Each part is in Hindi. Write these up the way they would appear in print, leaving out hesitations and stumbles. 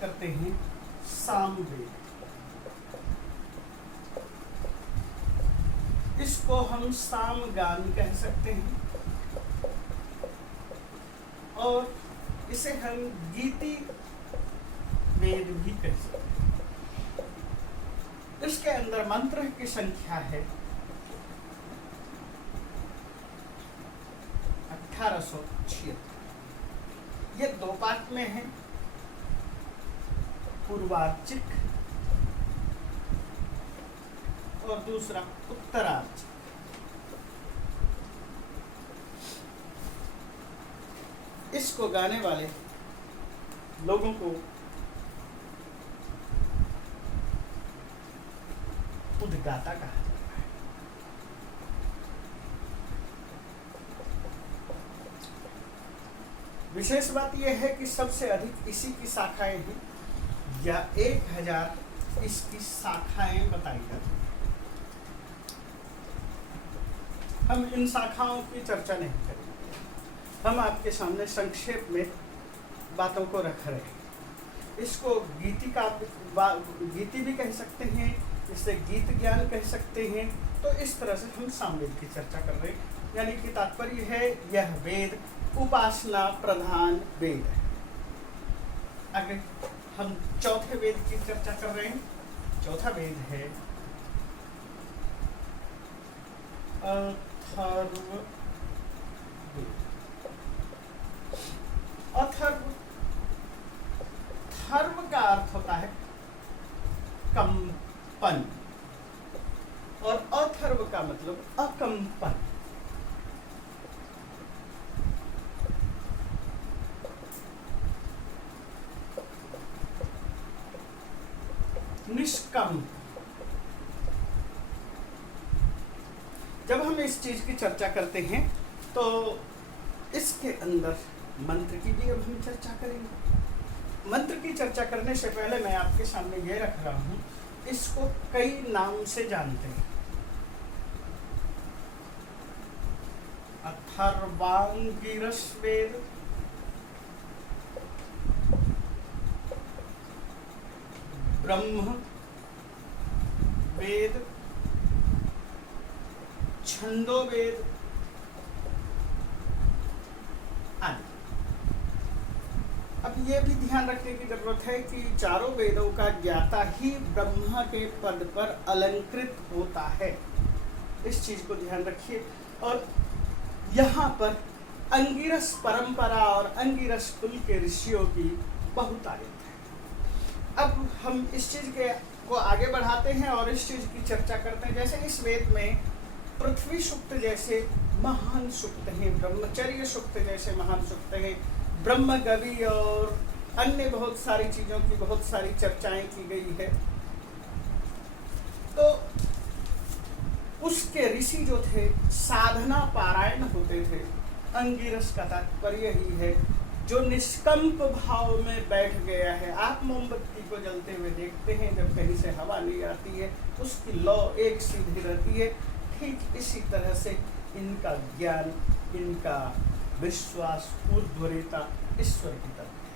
करते हैं सामवेद। इसको हम सामगान कह सकते हैं और इसे हम गीति वेद भी कह सकते हैं। इसके अंदर मंत्र की संख्या है 1876। ये दो पार्ट में है, पूर्वार्चिक और दूसरा उत्तरार्चिक। इसको गाने वाले लोगों को उद्गाता कहा जाता है। विशेष बात यह है कि सबसे अधिक इसी की शाखाएं हैं, या 1000 इसकी शाखाएं बताई जाती हैं। हम इन शाखाओं की चर्चा नहीं करेंगे, हम आपके सामने संक्षेप में बातों को रख रहे हैं। इसको गीति भी कह सकते हैं, इसे गीत ज्ञान कह सकते हैं। तो इस तरह से हम सामवेद की चर्चा कर रहे हैं, यानी कि तात्पर्य है यह वेद उपासना प्रधान वेद है। आगे हम चौथे वेद की चर्चा कर रहे हैं। चौथा वेद है अथर्व वेद। अथर्व का अर्थ होता है कंपन और अथर्व का मतलब अकंपन। निष्कंप। जब हम इस चीज की चर्चा करते हैं तो इसके अंदर मंत्र की भी अब हम चर्चा करेंगे। मंत्र की चर्चा करने से पहले मैं आपके सामने ये रख रहा हूं, इसको कई नाम से जानते हैं। अथर्वांगिरस वेद, ब्रह्म वेद, छंदो वेद आदि। अब ये भी ध्यान रखने की जरूरत है कि चारों वेदों का ज्ञाता ही ब्रह्मा के पद पर अलंकृत होता है। इस चीज को ध्यान रखिए। और यहाँ पर अंगिरस परंपरा और अंगिरस कुल के ऋषियों की बहुतायत है। अब हम इस चीज को आगे बढ़ाते हैं और इस चीज की चर्चा करते हैं। जैसे इस वेद में पृथ्वी सूक्त जैसे महान सूक्त हैं, ब्रह्मचर्य सूक्त जैसे महान सूक्त हैं, ब्रह्मगवि और अन्य बहुत सारी चीजों की बहुत सारी चर्चाएं की गई है। तो उसके ऋषि जो थे साधना पारायण होते थे। अंगिरस का तात्पर्य ही है जो निष्कंप भाव में बैठ गया है। आप मोमबत्ती को जलते हुए देखते हैं, जब कहीं से हवा नहीं आती है उसकी लौ एक सीधी रहती है। ठीक इसी तरह से इनका ज्ञान, इनका विश्वास, ऊर्ध्वरेता ईश्वर की तरफ है।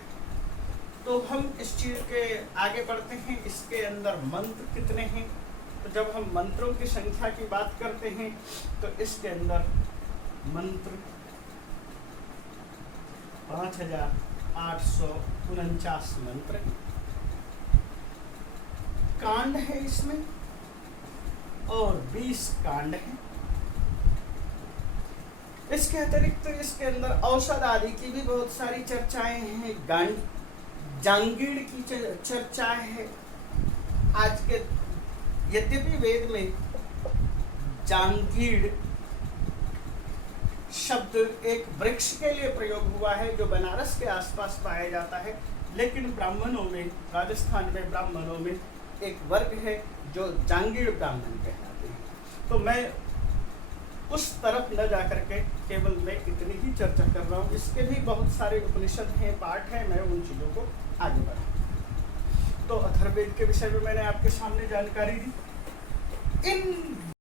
तो हम इस चीज के आगे बढ़ते हैं। इसके अंदर मंत्र कितने हैं? तो जब हम मंत्रों की संख्या की बात करते हैं तो इसके अंदर मंत्र 5849 मंत्र हैं। कांड है इसमें और 20 कांड हैं। इसके अतिरिक्त इसके अंदर औषध आदि की भी बहुत सारी चर्चाएं हैं। जांगीड़ की चर्चा है। आज के यद्यपि वेद में जांगीड़ शब्द एक वृक्ष के लिए प्रयोग हुआ है जो बनारस के आसपास पाया जाता है, लेकिन ब्राह्मणों में, राजस्थान में ब्राह्मणों में एक वर्ग है जो जांगीड़ ब्राह्मण कहलाते हैं। तो मैं उस तरफ न जाकर के केवल मैं इतनी ही चर्चा कर रहा हूँ। इसके भी बहुत सारे उपनिषद हैं, पाठ हैं, मैं उन चीज़ों को आगे बढ़ाऊँ। तो अथर्ववेद के विषय में मैंने आपके सामने जानकारी दी। इन